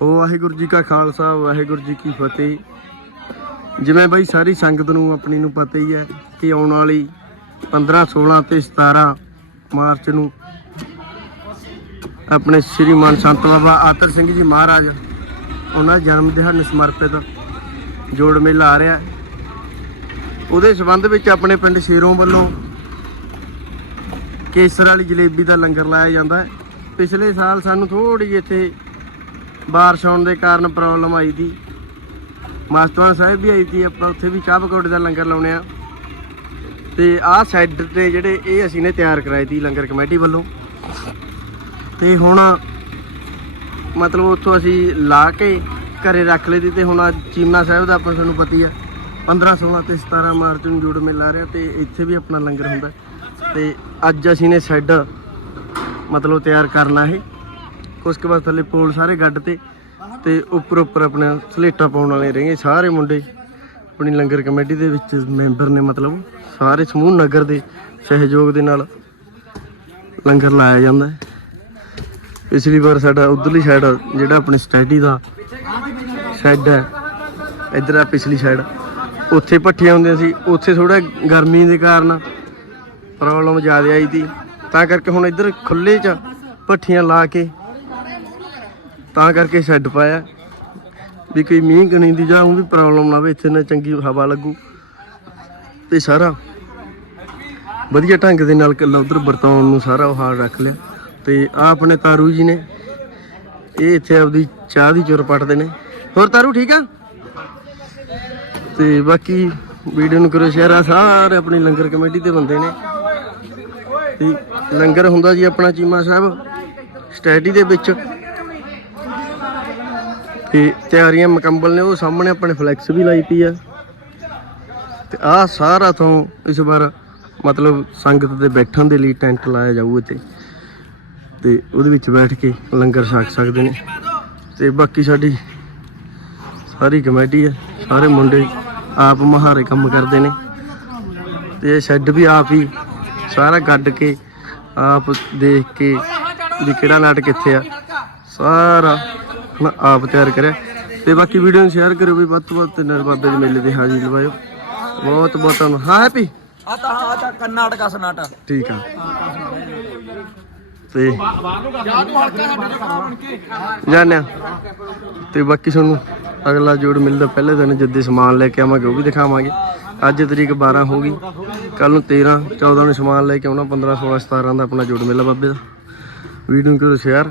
ਉਹ ਵਾਹਿਗੁਰੂ ਜੀ ਕਾ ਖਾਲਸਾ, ਵਾਹਿਗੁਰੂ ਜੀ ਕੀ ਫਤਿਹ। ਜਿਵੇਂ ਬਈ ਸਾਰੀ ਸੰਗਤ ਨੂੰ ਆਪਣੀ ਨੂੰ ਪਤਾ ਹੀ ਹੈ ਕਿ ਆਉਣ ਵਾਲੀ 15 16 ਤੇ 17 ਮਾਰਚ ਨੂੰ ਆਪਣੇ ਸ੍ਰੀ ਮਨ ਸੰਤ ਬਾਬਾ ਆਤਰ ਸਿੰਘ ਜੀ ਮਹਾਰਾਜ ਉਹਨਾਂ ਜਨਮ ਦਿਹਾੜੇ ਸਮਰਪਿਤ ਜੋੜ ਮੇਲਾ ਆ ਰਿਹਾ ਉਹਦੇ ਸਬੰਧ ਵਿੱਚ ਆਪਣੇ ਪਿੰਡ ਸ਼ੇਰੋਂ ਵੱਲੋਂ ਕੇਸਰ ਵਾਲੀ ਜਲੇਬੀ ਦਾ ਲੰਗਰ ਲਾਇਆ ਜਾਂਦਾ ਹੈ। ਪਿਛਲੇ ਸਾਲ ਸਾਨੂੰ ਥੋੜੀ ਜਿਹੀ ਇੱਥੇ ਬਾਰਿਸ਼ ਆਉਣ ਦੇ ਕਾਰਨ ਪ੍ਰੋਬਲਮ ਆਈ ਸੀ ਮਾਸਟਰਾਂ ਸਾਹਿਬ ਵੀ ਆਈ ਸੀ, ਆਪਾਂ ਉੱਥੇ ਵੀ ਚਾਹ ਪਕੌੜੇ ਦਾ ਲੰਗਰ ਲਾਉਣੇ ਆ ਤੇ ਆਹ ਸੈੱਡ ਤੇ ਜਿਹੜੇ ਇਹ ਅਸੀਂ ਨੇ ਤਿਆਰ ਕਰਾਏ ਸੀ ਲੰਗਰ ਕਮੇਟੀ ਵੱਲੋਂ। ਤੇ ਹੁਣ ਮਤਲਬ ਉੱਥੋਂ ਅਸੀਂ ਲਾ ਕੇ ਘਰੇ ਰੱਖ ਲਈ ਦੀ ਤੇ ਹੁਣ ਅੱਜ ਚੀਮਾ ਸਾਹਿਬ ਦਾ ਆਪਾਂ ਤੁਹਾਨੂੰ ਪਤੀ ਆ। 15 16 ਤੇ 17 ਮਾਰਚ ਨੂੰ ਜੋੜ ਮੇਲਾ ਆ ਰਿਹਾ ਤੇ ਇੱਥੇ ਵੀ ਆਪਣਾ ਲੰਗਰ ਹੁੰਦਾ। ਤੇ ਅੱਜ ਅਸੀਂ ਨੇ ਸ਼ੈੱਡ ਮਤਲਬ ਤਿਆਰ ਕਰਨਾ ਹੈ ਕੁਛ ਕੁ ਬਾਅਦ ਥੱਲੇ ਪੋਲ ਸਾਰੇ ਗੱਡ ਤੇ ਤੇ ਉੱਪਰ ਉੱਪਰ ਆਪਣੇ ਸਲੇਟਾਂ ਪਾਉਣ ਵਾਲੇ ਰਹਿਣਗੇ ਸਾਰੇ ਮੁੰਡੇ। ਆਪਣੀ ਲੰਗਰ ਕਮੇਟੀ ਦੇ ਵਿੱਚ ਮੈਂਬਰ ਨੇ ਮਤਲਬ ਸਾਰੇ ਸਮੂਹ ਨਗਰ ਦੇ ਸਹਿਯੋਗ ਦੇ ਨਾਲ ਲੰਗਰ ਲਾਇਆ ਜਾਂਦਾ ਹੈ। ਪਿਛਲੀ ਵਾਰ ਸਾਡਾ ਉਧਰਲੀ ਸਾਈਡ ਜਿਹੜਾ ਆਪਣੇ ਸਟੈਡੀ ਦਾ ਸ਼ੈੱਡ ਹੈ, ਇਧਰ ਆ ਪਿਛਲੀ ਸਾਈਡ ਉੱਥੇ ਭੱਠੀਆਂ ਹੁੰਦੀਆਂ ਸੀ, ਉੱਥੇ ਥੋੜਾ ਗਰਮੀ ਦੇ ਕਾਰਨ ਪ੍ਰੋਬਲਮ ਜ਼ਿਆਦਾ ਆਈ ਸੀ। ਤਾਂ ਕਰਕੇ ਹੁਣ ਇੱਧਰ ਖੁੱਲੇ 'ਚ ਭੱਠੀਆਂ ਲਾ ਕੇ ਤਾਂ ਕਰਕੇ ਸ਼ੈੱਡ ਪਾਇਆ। ਵੀ ਕੋਈ ਮੀਂਹ ਕਣੀ ਦੀ ਜਾਂ ਉਹ ਵੀ ਪ੍ਰੋਬਲਮ ਨਾ ਹੋਵੇ ਇੱਥੇ ਨਾ ਚੰਗੀ ਹਵਾ ਲੱਗੂ। ਤੇ ਸਾਰਾ ਵਧੀਆ ਢੰਗ ਦੇ ਨਾਲ ਕੱਲਾ ਉਧਰ ਵਰਤਾਉਣ ਨੂੰ ਸਾਰਾ ਉਹ ਹਾਲ ਰੱਖ ਲਿਆ। ਤੇ ਆ ਆਪਣੇ ਤਾਰੂ ਜੀ ਨੇ, ਇਹ ਇੱਥੇ ਆਪਦੀ ਚਾਹ ਦੀ ਚੁਰ ਪੱਟਦੇ ਨੇ। ਹੋਰ ਤਾਰੂ, ਠੀਕ ਆ? ਤੇ ਬਾਕੀ ਵੀਡੀਓ ਨੂੰ ਕਰੋ ਸ਼ੇਅਰ। ਆ ਸਾਰੇ ਆਪਣੀ ਲੰਗਰ ਕਮੇਟੀ ਦੇ ਬੰਦੇ ਨੇ। ਤੇ ਲੰਗਰ ਹੁੰਦਾ ਜੀ ਆਪਣਾ ਚੀਮਾ ਸਾਹਿਬ, ਸਟੈਡੀ ਦੇ ਵਿੱਚ। ਤੇ ਤਿਆਰੀਆਂ ਮੁਕੰਮਲ ਨੇ, ਉਹ ਸਾਹਮਣੇ ਆਪਣੇ ਫਲੈਕਸ ਵੀ ਲਾਈ ਪਈ ਆ। ਤੇ ਆਹ ਸਾਰਾ ਤੋਂ ਇਸ ਵਾਰ ਮਤਲਬ ਸੰਗਤ ਦੇ ਬੈਠਣ ਦੇ ਲਈ ਟੈਂਟ ਲਾਇਆ ਜਾਊ ਇੱਥੇ। ਤੇ ਉਹਦੇ ਵਿੱਚ ਬੈਠ ਕੇ ਲੰਗਰ ਛਕ ਸਕਦੇ ਨੇ। ਤੇ ਬਾਕੀ ਸਾਡੀ ਸਾਰੀ ਕਮੇਟੀ ਹੈ ਸਾਰੇ ਮੁੰਡੇ ਆਪ ਮਹਾਰੇ ਕੰਮ ਕਰਦੇ ਨੇ। ਤੇ ਇਹ ਸ਼ੈੱਡ ਵੀ ਆਪ ਹੀ ਸਾਰਾ ਕੱਢ ਕੇ ਆਪ ਦੇਖ ਕੇ ਵੀ ਕਿਹੜਾ ਨਾਟਕ ਕਿੱਥੇ ਆ। ਸਾਰਾ ਹਨਾ ਆਪ ਤਿਆਰ ਕਰਿਆ। ਤੇ ਬਾਕੀ ਵੀਡੀਓ ਨੂੰ ਸ਼ੇਅਰ ਕਰਿਓ ਵੀ ਵੱਧ ਤੋਂ ਵੱਧ ਤੇ ਨਰਬਾਬੇ ਦੇ ਮੇਲੇ ਤੇ ਹਾਜ਼ਰੀ ਲਵਾਇਓ। ਬਹੁਤ ਬਹੁਤ ਧੰਨ- ਹਾਂ ਹੈਪੀ ਆ ਤਾਂ ਆ ਤਾਂ ਕਰਨਾਟਕਾ ਸਨਾਟਾ ਠੀਕ ਆ। ਤੇ ਜਾਣਿਆ ਤੇ ਬਾਕੀ ਤੁਹਾਨੂੰ ਅਗਲਾ ਜੋੜ ਮਿਲਦਾ ਪਹਿਲੇ ਦਿਨ ਜਿੱਦੇ ਸਮਾਨ ਲੈ ਕੇ ਆਵਾਂਗੇ ਉਹ ਵੀ ਦਿਖਾਵਾਂਗੇ। ਅੱਜ ਤਰੀਕ 12 ਹੋ ਗਈ। ਕੱਲ ਨੂੰ 13 14 ਨੂੰ ਸਮਾਨ ਲੈ ਕੇ ਆਉਣਾ 15 16 17 ਦਾ ਆਪਣਾ ਜੋੜ ਮੇਲਾ ਬਾਬੇ ਦਾ। ਵੀਡੀਓ ਨੂੰ ਕਰੋ ਸ਼ੇਅਰ